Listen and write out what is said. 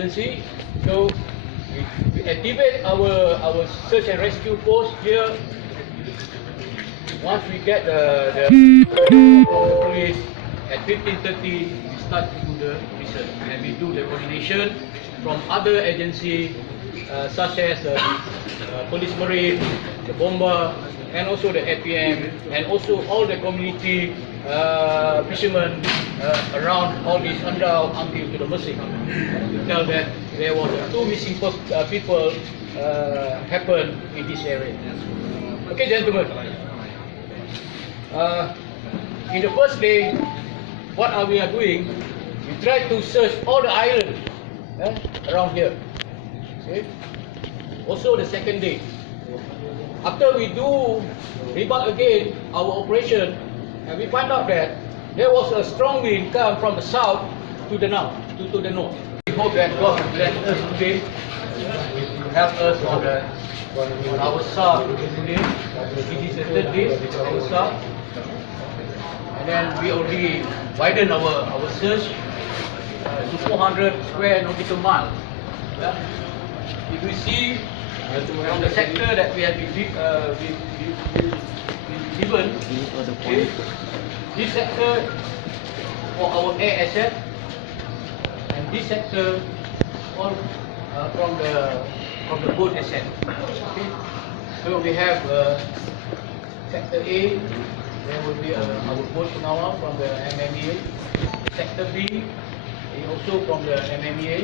agency. So we activate our search and rescue post here. Once we get the police at 15:30, we start to do the research and we do the coordination from other agencies such as police marine, the bomber, and also the APM, and also all the community fishermen around all this Andau until to the Mersing. To tell that there was two missing people happened in this area. Okay, gentlemen. In the first day, what we are doing? We try to search all the islands around here. Okay. Also, the second day, after we do rebuild again our operation, and we find out that there was a strong wind come from the south to the north. We hope that God will bless us today, to help us on our south today. It is the third day on our south. And then we already widen our search to 400 square nautical miles. Yeah. If we see from the sector that we have been given, okay, this sector for our air asset, and this sector all from the boat asset. Okay. So we have sector A. There will be our boat pengawal from the MMEA. Sector B, also from the MMEA.